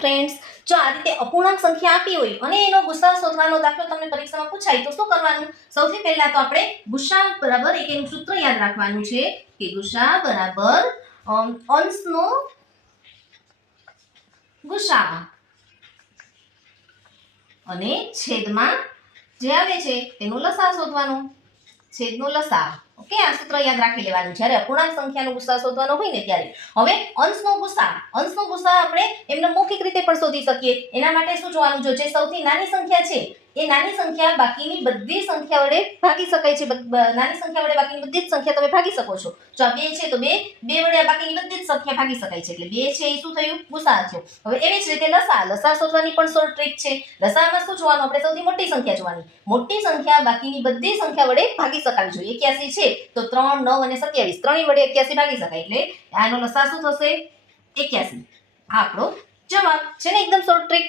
Friends, જો આ રીતે અપૂર્ણાંક સંખ્યા આપી હોય અને એનો ગુસાઅ શોધવાનો દાખલો તમને પરીક્ષામાં પૂછાય તો શું કરવાનું? સૌથી પહેલા તો આપણે ગુસાઅ બરાબર એનું સૂત્ર યાદ રાખવાનું છે કે ગુસાઅ બરાબર અંશનો ગુસાઅ અને છેદમાં જે આવે છે તેનો લસાઅ શોધવાનો, છેદનો લસાઅ. ઓકે, આ સૂત્ર યાદ રાખી લેવાનું જ્યારે અપૂર્ણાંક સંખ્યાનો ગુસાઅ શોધવાનો હોય ને ત્યારે. હવે અંશનો ગુસાઅ આપણે એમને મૌખિક રીતે પણ શોધી શકીએ. એના માટે શું જોવાનું? જો જે સૌથી નાની સંખ્યા છે એ નાની સંખ્યા બાકીની બધી સંખ્યા વડે ભાગી શકાય છે. નાની સંખ્યા વડે બાકીની બધી જ સંખ્યા તમે ભાગી શકો છો. જો આ 2 છે તો 2 વડે બાકીની બધી જ સંખ્યા ભાગી શકાય છે. એટલે 2 છે એ શું થયું? ગુસાઅ થયો. હવે એવી જ રીતે લસાઅ શોધવાની પણ શોર્ટ ટ્રીક છે. લસાઅમાં શું જોવાનું? આપણે સૌથી મોટી સંખ્યા જોવાની. મોટી સંખ્યા બાકીની બધી સંખ્યા વડે ભાગી શકાવી જોઈએ. 81 છે તો 3, 9 અને 27 ત્રણેય વડે 81 ભાગી શકાય. એટલે આનો લસાઅ શું થશે? 81. આ આપણો જવાબ છે ને, એકદમ શોર્ટ ટ્રીક.